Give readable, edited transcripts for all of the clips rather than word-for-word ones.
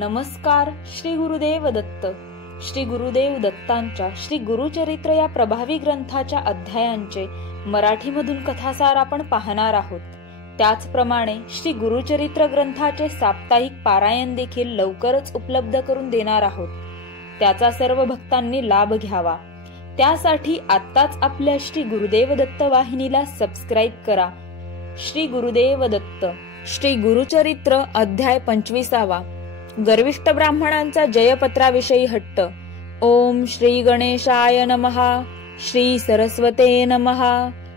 नमस्कार. श्री गुरुदेव दत्त. श्री गुरुदेव दत्तांच्या श्री गुरुचरित्र या प्रभावी ग्रंथाच्या अध्यायांचे मराठीमधून कथासार आपण पाहणार आहोत. त्याचप्रमाणे श्री गुरुचरित्र ग्रंथाचे साप्ताहिक पारायण देखील लवकरच उपलब्ध करून देणार आहोत. त्याचा सर्व भक्तांनी लाभ घ्यावा. त्यासाठी आत्ताच आपल्या श्री गुरुदेव दत्त वाहिनीला सबस्क्राईब करा. श्री गुरुदेव दत्त. श्री गुरुचरित्र अध्याय 25. गर्विष्ठ ब्राह्मणांचा जयपत्राविषयी हट्ट. ओम श्री गणेशाय नमः. श्री सरस्वते नमः.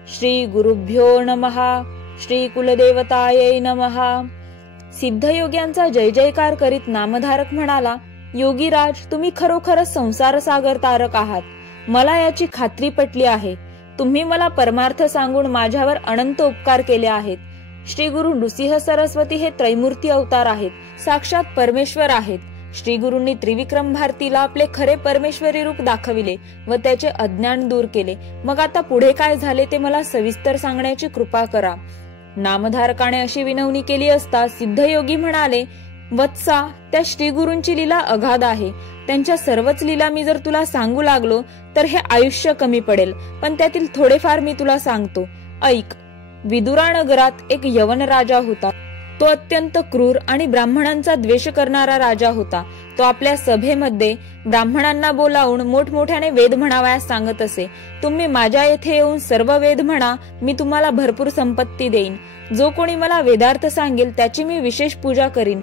श्री गुरुभ्यो नमः. श्री कुलदेवतायै नमः. सिद्धयोग्यांचा जय जयकार करीत नामधारक म्हणाला, योगीराज, तुम्ही खरोखरच संसार सागर तारक आहात. मला याची खात्री पटली आहे. तुम्ही मला परमार्थ सांगून माझ्यावर अनंत उपकार केले आहेत. श्री गुरु नृसिंह सरस्वती हे त्रैमूर्ती अवतार आहेत, साक्षात परमेश्वर आहेत. श्री गुरूंनी त्रिविक्रम भारतीला आपले खरे परमेश्वरी रूप दाखविले व त्याचे अज्ञान दूर केले. मग आता पुढे काय झाले ते मला सविस्तर सांगण्याची कृपा करा. नामधारकाने अशी विनवणी केली असता सिद्धयोगी म्हणाले, वत्सा, त्या श्री गुरूंची लीला अगाध आहे. त्यांच्या सर्वच लीला मी जर तुला सांगू लागलो तर हे आयुष्य कमी पडेल, पण त्यातील थोडेफार मी तुला सांगतो. ऐक. विदुरा नगरात एक यवन राजा होता. तो अत्यंत क्रूर आणि ब्राह्मणांचा द्वेष करणारा राजा होता. तो आपल्या सभेमध्ये ब्राह्मणांना बोलावून मोठमोठ्याने वेद म्हणावयास सांगत असे. तुम्ही माझ्या येथे येऊन सर्व वेद म्हणा, मी तुम्हाला भरपूर संपत्ती देईन. जो कोणी मला वेदार्थ सांगेल त्याची मी विशेष पूजा करीन.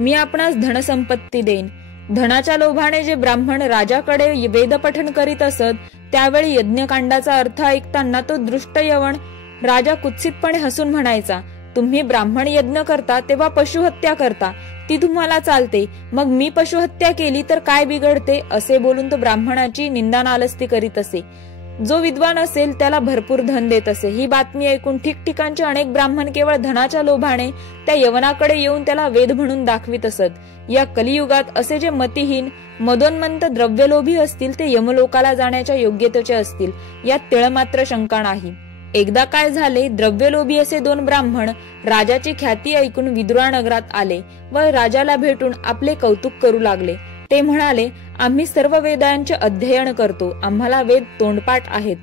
मी आपणास धनसंपत्ती देईन. धनाच्या लोभाने जे ब्राह्मण राजाकडे वेदपठण करीत असत, त्यावेळी यज्ञकांडाचा अर्थ ऐकताना तो दृष्ट यवन राजा कुत्सितपणे हसून म्हणायचा, तुम्ही ब्राह्मण यज्ञ करता तेव्हा पशुहत्या करता, ती तुम्हाला चालते, मग मी पशुहत्या केली तर काय बिघडते, असे बोलून तो ब्राह्मणाची निंदा नालस्ती करीत असे. जो विद्वान असेल त्याला भरपूर धन देत असे. ही बातमी ऐकून ठिकठिकाणचे अनेक ब्राह्मण केवळ धनाच्या लोभाने त्या यवनाकडे येऊन त्याला वेद म्हणून दाखवित असत. या कलियुगात असे जे मतिहीन मदोन्मंत द्रव्यलोभी असतील ते यमलोकाला जाण्याच्या योग्यतेचे असतील, यात तिळमात्र शंका नाही. एकदा काय झाले, द्रव्यलोभी असे दोन ब्राह्मण राजाची ख्याती ऐकून विदुरा नगरात आले व राजाला भेटून आपले कौतुक करू लागले. ते म्हणाले, आम्ही सर्व वेदांचे अध्ययन करतो. आम्हाला वेद तोंडपाठ आहेत.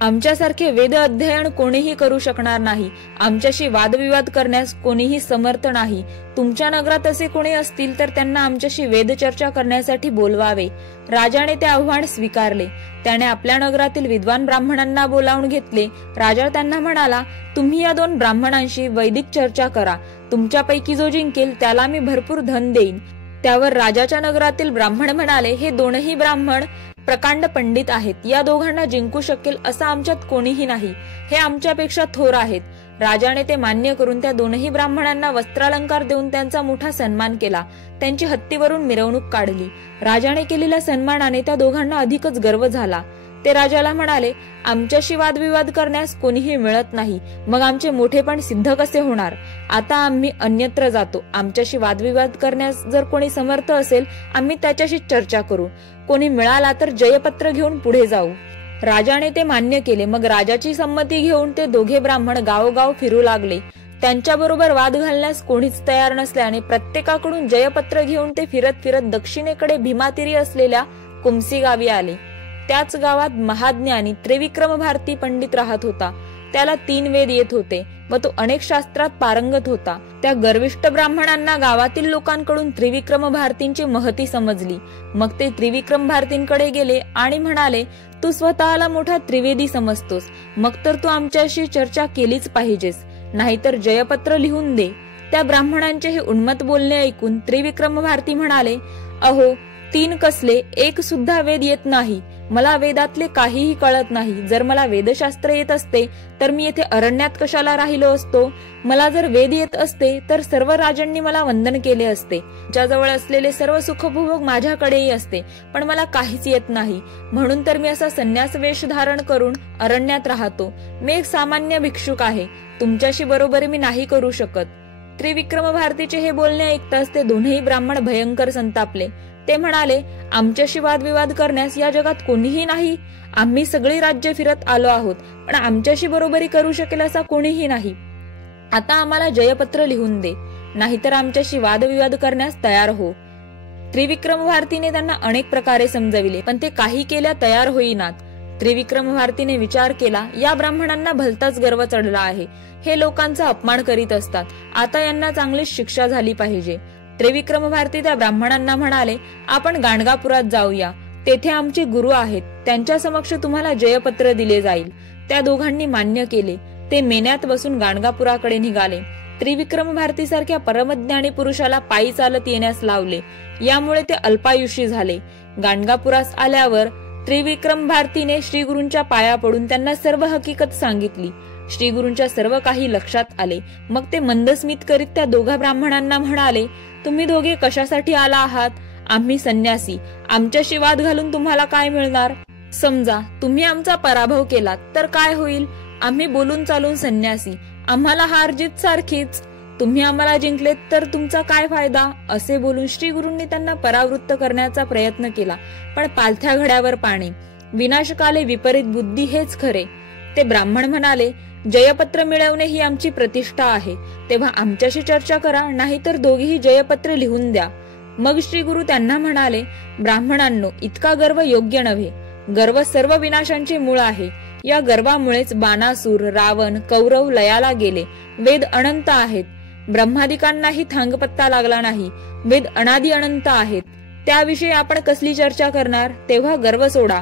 आमच्यासारखे वेद अध्ययन कोणीही करू शकणार नाही. आमच्याशी वादविवाद करण्यास कोणीही समर्थ नाही. तुमच्या नगरात असे कोणी असतील तर त्यांना आमच्याशी वेद चर्चा करण्यासाठी बोलवावे. राजाने ते आव्हान स्वीकारले. त्याने आपल्या नगरातील विद्वान ब्राह्मणांना बोलावून घेतले. राजा त्यांना म्हणाला, तुम्ही या दोन ब्राह्मणांशी वैदिक चर्चा करा. तुमच्यापैकी जो जिंकेल त्याला मी भरपूर धन देईन. त्यावर राजाच्या नगरातील ब्राह्मण म्हणाले, हे दोनही ब्राह्मण प्रकांड पंडित आहेत. या दोघांना जिंकू शकेल असं आमच्यात कोणीही नाही. हे आमच्यापेक्षा थोर आहेत. राजाने ते मान्य करून त्या दोनही ब्राह्मणांना वस्त्रालंकार देऊन त्यांचा मोठा सन्मान केला. त्यांची हत्तीवरून मिरवणूक काढली. राजाने केलेल्या सन्मानाने त्या दोघांना अधिकच गर्व झाला. ते राजाला म्हणाले, आमच्याशी वादविवाद करण्यास कोणीही मिळत नाही. मग आमचे मोठेपण सिद्ध कसे होणार? आता आम्ही अन्यत्र जातो. आमच्याशी वादविवाद करण्यास जर कोणी समर्थ असेल, आम्ही त्याच्याशी चर्चा करू. कोणी मिळाला तर जयपत्र घेऊन पुढे जाऊ. राजाने ते मान्य केले. मग राजाची संमती घेऊन ते दोघे ब्राह्मण गावोगाव फिरू लागले. त्यांच्याबरोबर वाद घालण्यास कोणीच तयार नसल्याने प्रत्येकाकडून जयपत्र घेऊन ते फिरत फिरत दक्षिणेकडे भीमातीरी असलेल्या कुमसी गावी आले. त्याच गावात महाज्ञानी त्रिविक्रम भारती पंडित राहत होता. त्याला 3 वेद येत होते व तो अनेक शास्त्रात पारंगत होता. त्या गर्विष्ठ ब्राह्मणांना गावातील लोकांकडून त्रिविक्रम भारतींची महती समजली. मग ते त्रिविक्रम भारतींकडे गेले आणि म्हणाले, तू स्वतःला मोठा त्रिवेदी समजतोस, मग तर तू आमच्याशी चर्चा केलीच पाहिजेस, नाहीतर जयपत्र लिहून दे. त्या ब्राह्मणांचे हे उन्मत्त बोलणे ऐकून त्रिविक्रम भारती म्हणाले, अहो, 3 कसले, एक सुद्धा वेद येत नाही. मला वेदातले काहीही कळत नाही. जर मला वेदशास्त्र येत असते तर मी येथे अरण्यात कशाला राहिलो असतो? मला जर वेद येत असते तर सर्व राजांनी मला वंदन केले असते. ज्याजवळ असलेले सर्व सुखभोग माझ्याकडेही असते, पण मला काहीच येत नाही. म्हणून तर मी असा संन्यास वेश धारण करून अरण्यात राहतो. मी एक सामान्य भिक्षुक आहे. तुमच्याशी बरोबरी मी नाही करू शकत. त्रिविक्रम भारतीचे हे बोलणे ऐकताच ते दोन्ही ब्राह्मण भयंकर संतापले. ते म्हणाले, आमच्याशी वादविवाद करण्यास या जगात कोणीही नाही. आम्ही सगळी राज्य फिरत आलो आहोत, पण आमच्याशी बरोबरी करू शकेल असा कोणीही नाही. आता आम्हाला जयपत्र लिहून दे. नाहीतर आमच्याशी वादविवाद करण्यास तयार हो. त्रिविक्रम भारतीने त्यांना अनेक प्रकारे समजविले, पण ते काही केल्या तयार होईनात. त्रिविक्रम भारतीने विचार केला, या ब्राह्मणांना भलताच गर्व चढला आहे. हे लोकांचा अपमान करीत असतात. आता यांना चांगली शिक्षा झाली पाहिजे. त्रिविक्रम भारती त्या ब्राह्मणांना म्हणाले, आपण गाणगापुरात जाऊया. तेथे आमचे गुरु आहेत. त्यांच्या समक्ष तुम्हाला जयपत्र दिले जाईल. त्या दोघांनी मान्य केले. ते मेन्यात बसून गाणगापुराकडे निघाले. त्रिविक्रम भारती सारख्या परमज्ञानी पुरुषाला पायी चालत येण्यास लावले. यामुळे ते अल्पायुषी झाले. गाणगापुरास आल्यावर त्रिविक्रम भारतीने श्री गुरूंच्या पाया पडून त्यांना सर्व हकीकत सांगितली. श्री गुरूंच्या सर्व काही लक्षात आले. मग ते मंदस्मित करीत त्या दोघा ब्राह्मणांना म्हणाले, तुम्ही दोघे कशासाठी आला आहात? आम्ही संन्यासी. आमच्याशी वाद घालून तुम्हाला काय मिळणार? समजा तुम्ही आमचा पराभव केलात तर काय होईल? आम्ही बोलून चालून संन्यासी. आम्हाला हार जीत सारखीच. तुम्ही आम्हाला जिंकलेत तर तुमचा काय फायदा? असे बोलून श्री गुरूंनी त्यांना परावृत्त करण्याचा प्रयत्न केला, पण पालथ्या घड्यावर पाणी. विनाशकाले विपरीत बुद्धी हेच खरे. ते ब्राह्मण म्हणाले, जयपत्र मिळवणे ही आमची प्रतिष्ठा आहे. तेव्हा आमच्याशी चर्चा करा, नाहीतर दोघेही जयपत्र लिहून द्या. मग श्री गुरु त्यांना म्हणाले, ब्राह्मणांनो, इतका गर्व योग्य नव्हे. गर्व सर्व विनाशांचे मूळ आहे. या गर्वामुळेच बाणासूर, रावण, कौरव लयाला गेले. वेद अनंत आहेत. ब्रह्मादिकांनाही थांगपत्ता लागला नाही. वेद अनादि अनंत आहेत. त्याविषयी आपण कसली चर्चा करणार? तेव्हा गर्व सोडा.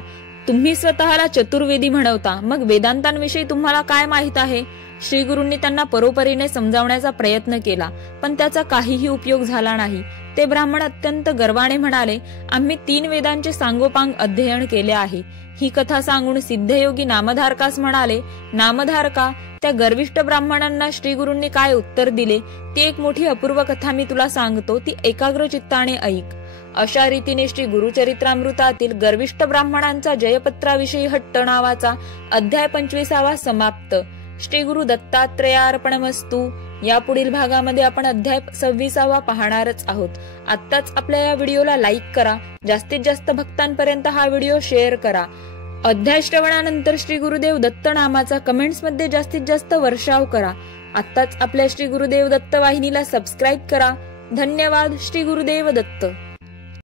तुम्ही स्वतःला चतुर्वेदी म्हणवता, मग वेदांतांविषयी तुम्हाला काय माहित आहे? श्री गुरूंनी त्यांना परोपरीने समजावण्याचा प्रयत्न केला, पण त्याचा काहीही उपयोग झाला नाही. ते ब्राह्मण अत्यंत गर्वाने म्हणाले, आम्ही 3 वेदांचे सांगोपांग अध्ययन केले आहे. ही कथा सांगून सिद्धयोगी नामधारकास म्हणाले, नामधारका, त्या गर्विष्ठ ब्राह्मणांना श्री गुरूंनी काय उत्तर दिले ती एक मोठी अपूर्व कथा मी तुला सांगतो. ती एकाग्र चित्ताने ऐक. अशा रीतीने श्री गुरुचरित्रामृतातील गर्विष्ठ ब्राह्मणांचा जयपत्राविषयी हट्ट नावाचा अध्याय 25वा समाप्त. श्री गुरु दत्तात्रयार्पणमस्तु. या पुढील भागामध्ये आपण अध्याय 26वा पाहणारच आहोत. आत्ताच आपल्या या व्हिडिओला लाईक करा. जास्तीत जास्त भक्तांपर्यंत हा व्हिडिओ शेअर करा. अध्याय श्रवणानंतर श्री गुरुदेव दत्त नामाचा कमेंट्स मध्ये जास्तीत जास्त वर्षाव करा. आत्ताच आपल्या श्री गुरुदेव दत्त वाहिनीला सबस्क्राईब करा. धन्यवाद. श्री गुरुदेव दत्त.